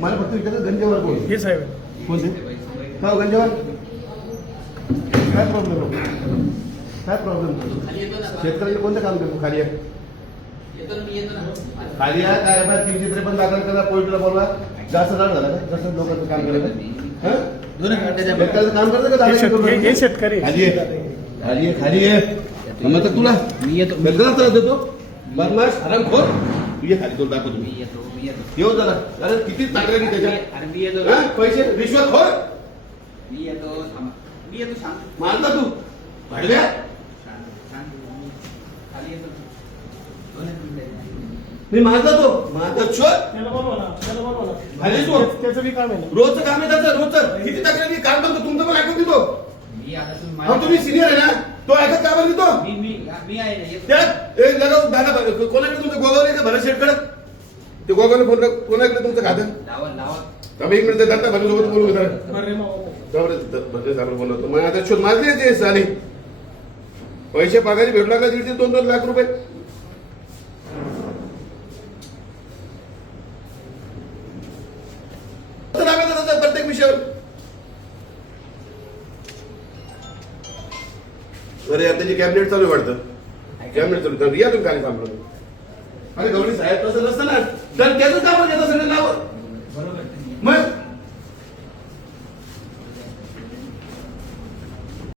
मला फक्त विचारलं गंजेवाल कोण? हे साहेब कोणते? का गंजेवाल? काय प्रॉब्लेम? काय प्रॉब्लेम? शेतकऱ्याला कोणतं काम करतो? खाली आहे खाली आहे काय? 353 दाखल करा, पोलिसला बोलवा. जास्त झाड झालं का? जास्त लोकांचं काम करायचं शेतकऱ्याचं काम करतं का? हे शेतकरी खाली आहे खाली आहे खाली आहे मग तर तुला मी येतो त्रास देतो बदमाश आरामखोर. तू ये खाली, तुला दाखवतो मी येऊ जरा. अरे किती चांगलं की त्याच्या पैसे रिश्वत खोर. मी येतो मारता तू भाडव्या मी माझा तो माझा त्याचं बी काम आहे, रोजचं काम आहे त्याचं. रोजचं किती तक्रारी काम करतो तुमचं पण ऐकून देतो. तुम्ही सिनियर आहे ना, तो ऐकत का बरं देतो? दादा कोणाकडे तुमचं गोगावले का भरत शेटकडे? ते गोगावले फोन कोणाकडे तुमचं खातं? एक मिनिट दादा भरत सोबत बोलू भरत बोलवतो. मग आता शोध माझे ते झाले पैसे पगारी भेटला का 1.5 ते 2 लाख रुपये. प्रत्येक विषयावर अरे यार त्याची कॅबिनेट चालू वाटतं. कॅबिनेट चालू या तुम्ही खाली थांबलो. अरे गौरी साहेब तसं नसतं ना, तर त्याचं काम घेता सगळं नाव